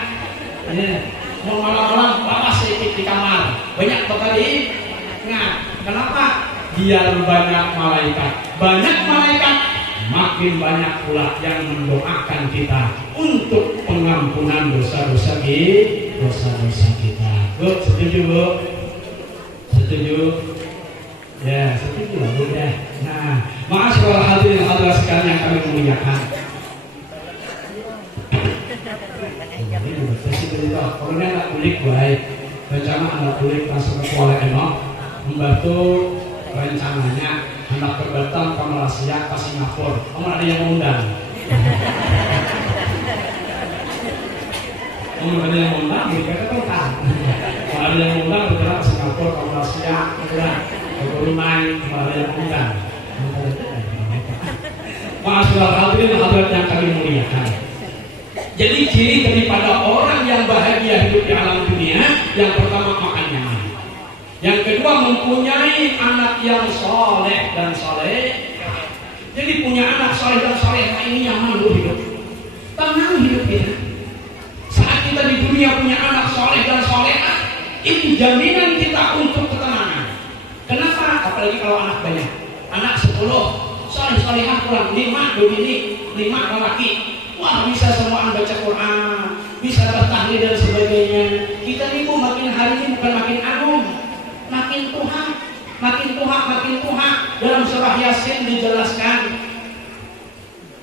Mau malam-malam bapak sedikit di kamar. Banyak kali ingat. Kenapa? Biar banyak malaikat. Banyak malaikat, makin banyak pula yang mendoakan kita untuk pengampunan dosa-dosa kita. Bu, setuju Bu? Setuju? Ya, setuju lah Bu ya. Nah, ma'asyiral hadirin hadirat sekalian yang kami muliakan. Kalau anak kulik baik, rencana anak kulik langsung ke Kuala Enok, membantu rencananya anak ke Batam, ke Malaysia, ke Singapura. Kamu ada yang mengundang? Ada yang mengundang, mereka kan. Kalau ada yang mengundang, bergerak ke Singapura, ke Malaysia, ke Brunei, ada yang mengundang. Ma'asyiral hadirin hadirat yang kami muliakan. Jadi ciri daripada orang yang bahagia hidup di alam dunia, yang pertama makan nyaman. Yang kedua mempunyai anak yang soleh dan soleh. Jadi punya anak soleh dan soleh, ini nyaman loh hidup. Tenang hidup kita. Saat kita di dunia punya anak soleh dan solehah, itu jaminan kita untuk ketenangan. Kenapa? Apalagi kalau anak banyak. Anak 10, soleh-solehah kurang 5 begini, 5 lelaki. Wah, bisa semuaan baca Quran, bisa bertahlil dan sebagainya. Kita nih Bu, makin hari ini bukan makin agung, makin Tuhan. Dalam surah Yasin dijelaskan,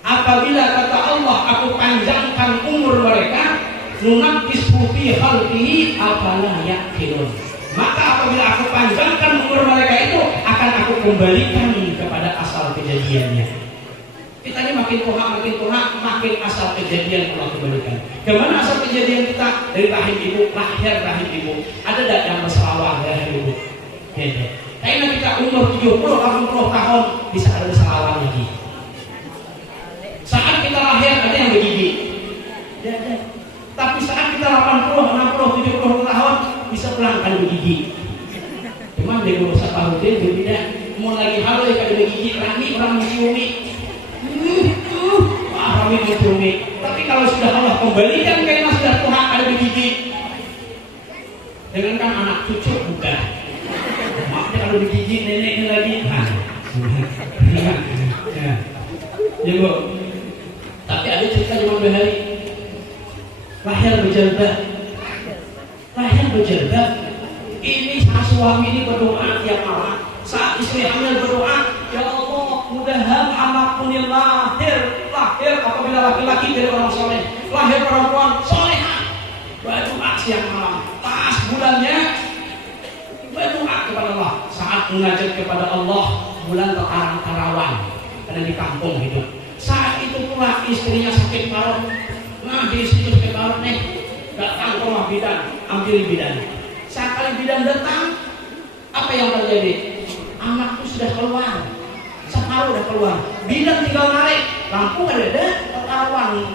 apabila kata Allah, aku panjangkan umur mereka, nunakkis fi khalqihi afala yaqilun. Maka apabila aku panjangkan umur mereka itu, akan aku kembalikan kepada asal kejadiannya. Kita ini makin makin asal kejadian Allah kembalikan. Kemana asal kejadian kita? Dari rahim ibu, lahir rahim ibu. Ada tak yang berselawar dari ibu? Karena kita umur 70-80 tahun bisa ada berselawar lagi. Saat kita lahir ada yang bergigi. Tapi saat kita 80, 60, 70 tahun bisa pelan-pelan bergigi. Cuman di Guru Saparudin berbeda mau lagi halo ya kada gigi rami orang menciumi. Rami menciumi. Tapi kalau sudah Allah kembalikan ke mas sudah Tuhan ada gigi. Dengan kan anak cucu bukan. Maksudnya kalau gigi neneknya lagi. Ya Bu. Tapi ada cerita di Imam Bukhari. Lahir berjilbab. Ini saat suami ini berdoa tiap malam. Saat istri hamil berdoa, ya Allah, mudah-mudahan anakku ini lahir apabila laki-laki dari orang soleh, lahir perempuan solehah. Berdoa siang malam. Pas bulannya berdoa kepada Allah. Saat mengajak kepada Allah, bulan terang-terawan. Karena di kampung hidup. Saat itu pula istrinya sakit parut. Nah di situ sakit parut nih, datang ke rumah bidan, ambil bidan. Saat kali bidan datang, apa yang terjadi? Anakku sudah keluar, separuh sudah keluar. Bidan tinggal narik, lampu ada, tertawan.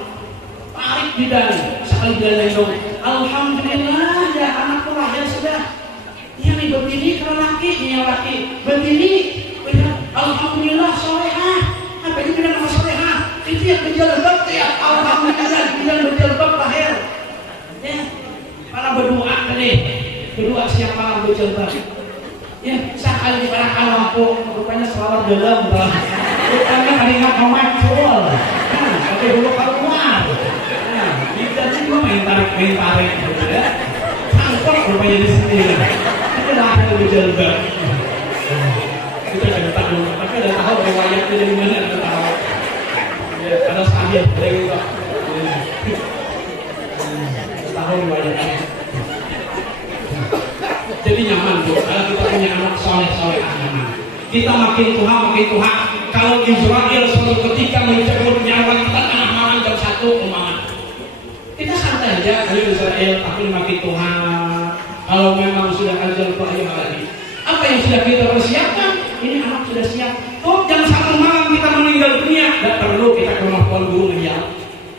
Tarik bidan, sekali bidan lendong. Alhamdulillah ya anakku lahir sudah. Ini begini kalau laki, ini yang laki. Begini, alhamdulillah solehah. Apa ini bidan nama solehah? Itu yang berjilbab ya. Alhamdulillah bidan berjilbab lahir. Ya, para berdoa tadi, berdoa siang malam berjilbab. Ya, sekali di barang lampu, rupanya selawat dalam. Rupanya keringat momen full. Tapi dulu keluar. Bidan itu main tarik, gitu ya. Sangkut rupanya di sini. Itu lahir berjilbab. Kita tidak tahu, tapi ada tahu riwayatnya dari mana ada tahu. Ya, ada sahih dari itu. Tahu riwayatnya. Jadi nyaman Bu, kalau kita punya anak soleh nyaman. Kita makin tua. Kalau Israel suatu ketika mencabut nyawa kita tengah malam jam 1 umpama. Kita santai aja kalau Israel, tapi makin tua. Kalau memang sudah ajal ayo lagi. Apa yang sudah kita persiapkan? Ini anak sudah siap. Oh jam 1 malam kita meninggal dunia, tidak perlu kita ke rumah tuan guru ngeyel.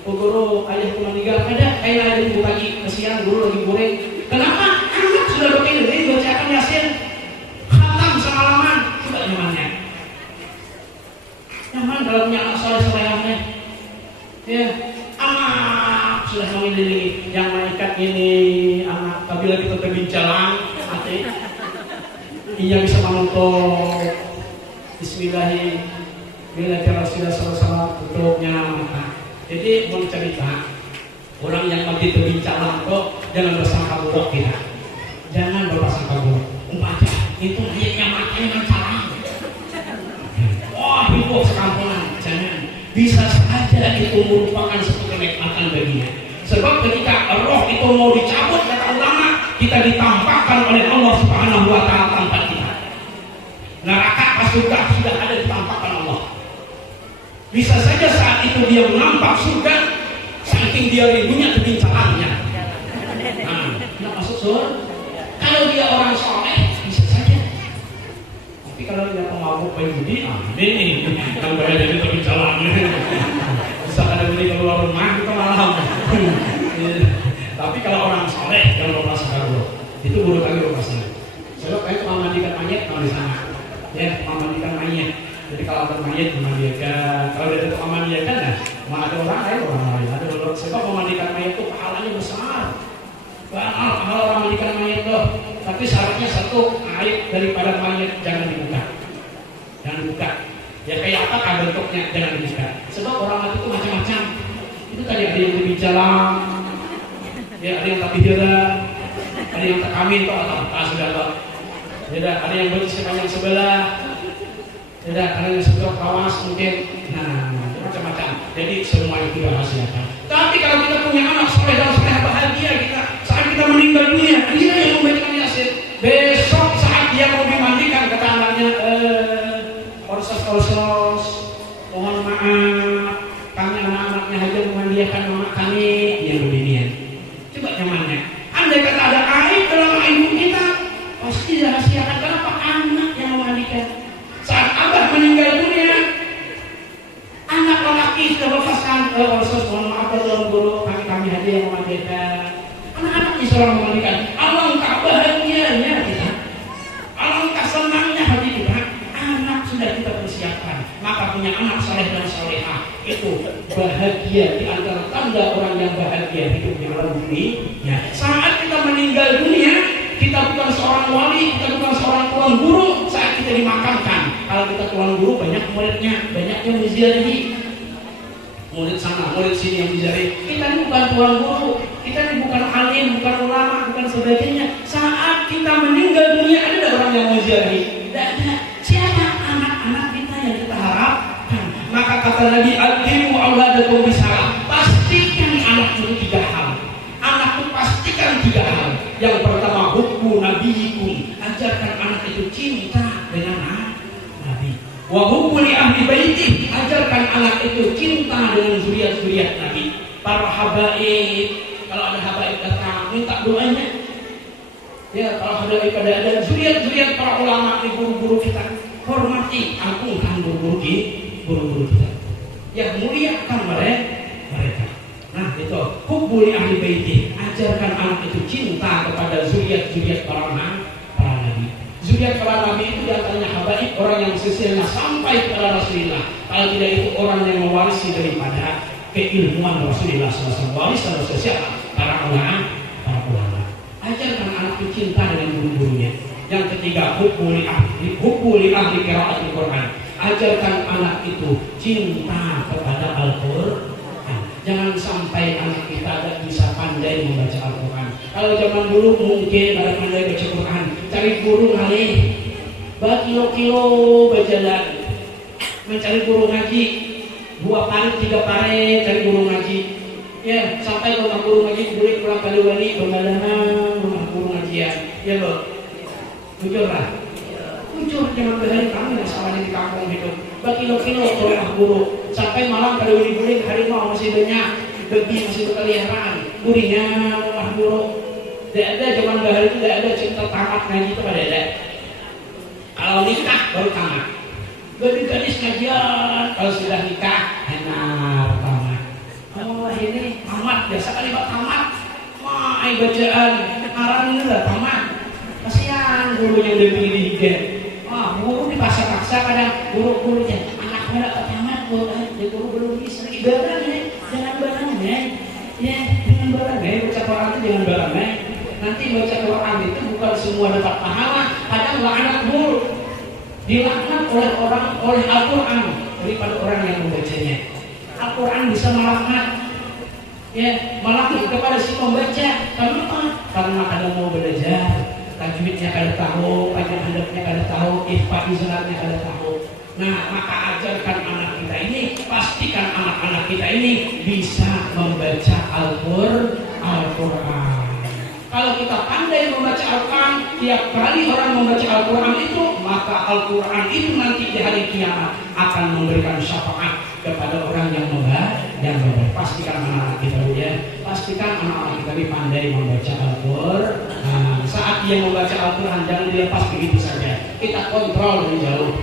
Oh guru, ayahku meninggal, ada kayak ada ibu pagi, kesian guru lagi goreng. Kenapa? Anak sudah begini, bacakan Yasin, khatam semalaman, coba nyamannya. Nyaman kalau punya anak soleh-solehnya. Ya, anak sudah mengelilingi, yang malaikat ini anak, tapi lagi tetap jalan, mati. Ia bisa menutup Bismillahirrahmanirrahim. Bila cara sudah selesai tutupnya mata. Jadi mau cerita orang yang mati terbincang kok jangan bersangka buruk kita. Jangan berprasangka buruk. Umpamanya itu ayatnya mati mencalang. Wah itu sekampungan. Jangan. Bisa saja itu merupakan satu kenikmatan baginya. Sebab ketika roh itu mau dicabut kata ulama, kita ditampakkan oleh Allah Subhanahu wa taala tempat kita. Neraka pas surga sudah ada ditampakkan Allah. Bisa saja saat itu dia menampak surga, saking dia rindunya kebincangannya. Nah, tidak masuk surga. Kalau dia orang soleh, bisa saja. Tapi kalau dia pemabuk penjudi, ini yang bayar jadi kebincangannya. Bisa ada beli keluar rumah kita malam. Tapi kalau orang soleh yang berprasangka buruk, itu buruk kali berprasangka. Sebab kayak memandikan mayat kalau di sana, ya memandikan mayat. Jadi kalau ada mayat memandikan, kalau ada tukang memandikan, nah, mau ada orang lain, ada orang sebab memandikan mayat itu pahalanya besar. Pahala orang memandikan mayat tuh, tapi syaratnya satu, aib daripada mayat jangan dibuka. Ya kayak apa kan bentuknya jangan dibuka. Sebab orang mati itu macam-macam. Itu tadi ada yang berbicara, ya ada yang tak bicara, ada yang tak kawin atau sudah tak. Ya ada yang bersepanjang sebelah. Tidak, ada yang sebelah kawas mungkin. Nah, macam-macam. Jadi semua itu dirahasiakan. Tapi kalau kita punya anak soleh dan soleh bahagia kita saat kita meninggal dunia, dia yang membacakan Yasin. Besok saat dia mau dimandikan kata anaknya, orsos, mohon maaf, kami anak-anaknya hanya memandikan mama kami yang beginian. Coba nyamannya. Andai kata ada aib dalam ibu kita, pasti dirahasiakan. Kenapa anak yang memandikan? Saat abah meninggal dunia, anak lelaki sudah lepaskan orsos, mohon maaf dalam guru, kami hadiah yang memandikan. Anak-anak disuruh memandikan. Alangkah bahagianya kita, alangkah senangnya hati kita. bahagia, di antara tanda orang yang bahagia hidup di alam dunia. Saat kita meninggal dunia, kita bukan seorang wali, kita bukan seorang tuan guru. Saat kita dimakamkan, kalau kita tuan guru banyak muridnya, banyak yang menziarahi. Murid sana, murid sini yang menziarahi. Kita ini bukan tuan guru, kita ini bukan alim, bukan ulama, bukan sebagainya. Saat kita meninggal dunia, ada orang yang menziarahi? Tidak ada. Siapa? Anak-anak kita yang kita harapkan. Maka kata Nabi, "Aldimu auladakum bisalah." Pastikan anak itu 3 hal. Anak itu pastikan 3 hal. Yang pertama, hubbu nabiyikum. Ajarkan anak itu cinta dengan Nabi. Wa hubbu li ahli baiti. Ajarkan anak itu cinta dengan zuriat-zuriat Nabi. Para habaib, kalau ada habaib datang, minta doanya. Ya, kalau ada zuriat-zuriat para ulama, guru-guru kita, hormati, agungkan guru-guru kita. Yang muliakan mereka. Nah, itu hubbu li ahli baiti. Ajarkan anak itu cinta kepada zuriat-zuriat para nabi. Zuriat para nabi itu diantaranya habaib, orang yang sisinya sampai kepada Rasulullah. Kalau tidak itu orang yang mewarisi daripada keilmuan Rasulullah SAW. Warisan Rasulullah para ulama. Ajarkan anak itu cinta dengan guru-gurunya. Yang ketiga, hubbu li ahli qiraatil Quran. Ajarkan anak itu cinta kepada Al-Quran. Jangan sampai anak kita tidak bisa pandai membaca Al-Quran. Kalau zaman dulu mungkin ada pandai baca Quran, cari guru ngalih, berkilo-kilo berjalan, mencari guru ngaji, 2 parit 3 parit cari guru ngaji. Ya, sampai rumah guru ngaji boleh pulang kali wali bermalam rumah guru ngajian. Ya loh, jujur lah. Jujur jangan berhari kami masalah di kampung hidup. Berkilo-kilo ke rumah guru. Sampai malam pada guling-guling harimau masih banyak, babi masih berkeliaran, gurinya rumah guru. Tidak ada zaman bahari itu, tidak ada cinta tamat ngaji itu pada ada. Kalau nikah baru tamat. Gadis ngajian, kalau sudah nikah enak tamat. Oh ini tamat, biasa kali pak tamat. Wah bacaan haram ini lah tamat. Kasihan guru yang udah pilih di wah guru dipaksa-paksa kadang guru-gurunya anak pada tamat guru belum bisa ibadah ya, jangan barang ya, jangan barang ya, baca Quran itu jangan barang ya. Nanti baca Quran itu bukan semua dapat pahala, kadang laknat guru, dilaknat oleh Al-Quran daripada orang yang membacanya. Al-Quran bisa melaknat, ya melaknat kepada si pembaca. Kenapa? Karena kadang mau belajar, tajwidnya kada tahu, panjang hadapnya kada tahu, ikhfa izharatnya kada tahu. Nah, maka ajarkan anak kita ini, pastikan anak-anak kita ini bisa membaca Al-Quran. Kalau kita pandai membaca Al-Quran, tiap kali orang membaca Al-Quran itu, maka Al-Quran itu nanti di hari kiamat akan memberikan syafaat kepada orang yang membaca. Pastikan anak-anak kita ya, pastikan anak-anak kita ini pandai membaca Al-Quran. Saat dia membaca Al-Quran, jangan dilepas begitu saja. Kita kontrol dari jauh.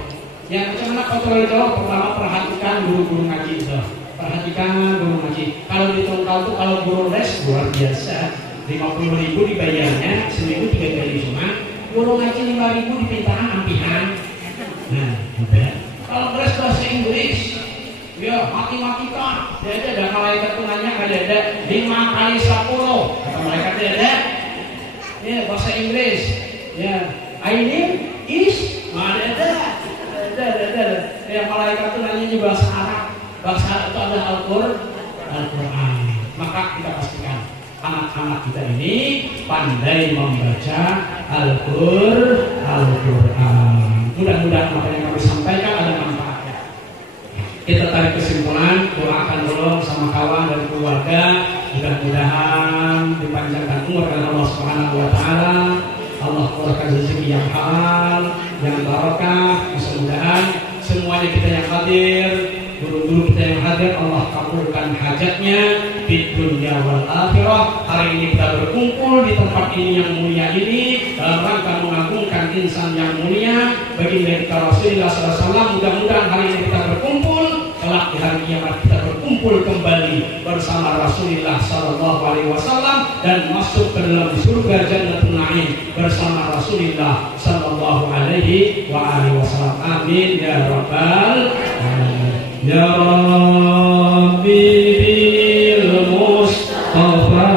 Ya, macam mana kontrol dari jauh? Pertama, perhatikan guru-guru ngaji itu. Perhatikan guru ngaji. Kalau di tongkal itu, kalau guru les luar biasa. 50.000 dibayarnya, seminggu 3 kali cuma. Guru ngaji 5.000 dipintahan ampihan. Nah, udah. Kalau les bahasa Inggris, ya matematika, ada malaikat tunanya ada 5 kali 10. Kata malaikat ada. Ya bahasa Inggris, ya I name is, ada. Ya malaikat tunanya di bahasa Arab. Bahasa Arab itu ada Al-Quran. Maka kita pastikan anak-anak kita ini pandai membaca Al-Quran. Mudah-mudahan apa yang kami sampaikan ada manfaatnya. Kita tarik kesimpulan, doakan dulu sama kawan dan keluarga, mudah-mudahan dipanjangkan umur oleh Allah Subhanahu wa taala. Allah keluarkan rezeki yang halal, yang barokah. Mudah-mudahan semuanya kita yang hadir, guru-guru kita yang hadir, Allah kabulkan hajatnya di dunia wal akhirah. Hari ini kita berkumpul di tempat ini yang mulia ini dalam rangka mengagungkan insan yang mulia baginda kita Rasulullah SAW. Mudah-mudahan hari ini kita berkumpul, kelak di hari kiamat kita berkumpul kembali bersama Rasulullah SAW dan masuk ke dalam surga Jannatul Na'im bersama Rasulullah SAW. Amin ya rabbal alamin. Ya Rabb. bil Mustafa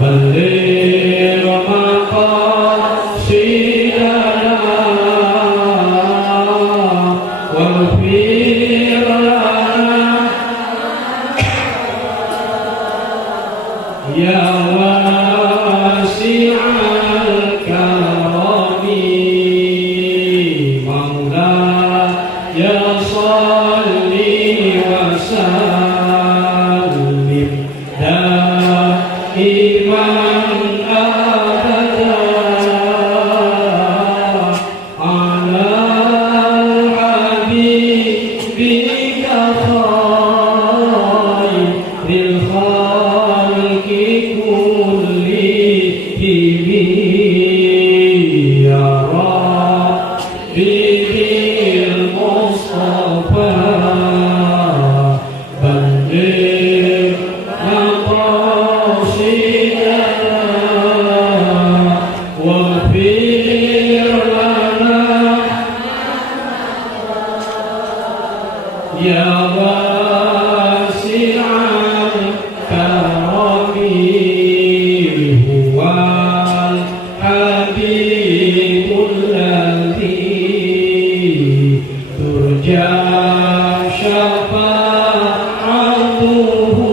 balligh maqasidana waghfir lana ya wasi'al karami maulaya salli wa sallim daiman abada ala habibika khairil khalqi kullihim ya Rabbi bil Mustafa balligh maqasidana waghfir lana ya wasi'al karami huwal habibul ladzi turja syafa'atuhu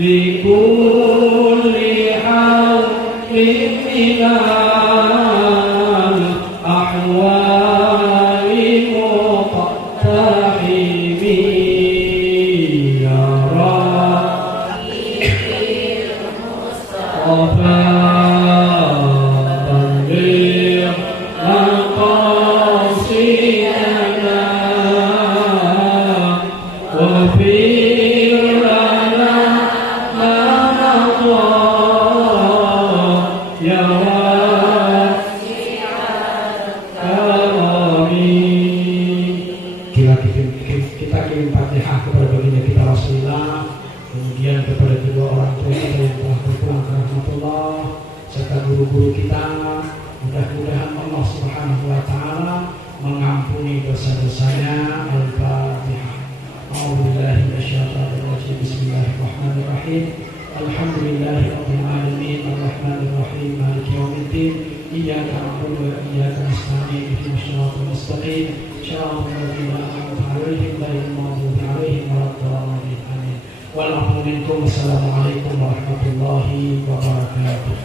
likulli hawlin minal ahwali muqtahimi ya Rabbi balligh maqasidana waghfir lana ma nadha ya kita kirim Fatihah kepada baginda kita Rasulullah, kemudian kepada kedua orang tua kita yang telah berpulang ke rahmatullah, serta guru-guru kita. Mudah-mudahan Allah Subhanahu wa Ta'ala mengampuni dosa-dosanya. Al-Fatihah. A'udzubillahi minasyaitonir rajim. Bismillahirrahmanirrahim. Alhamdulillahirabbil alamin arrahmanir rahim maliki yaumiddin iyyaka na'budu wa iyyaka nasta'in ihdinas siratal mustaqim siratal ladzina an'amta 'alaihim ghairil maghdubi 'alaihim waladdallin amin. Wal 'afwu minkum. Wassalamualaikum warahmatullahi wabarakatuh.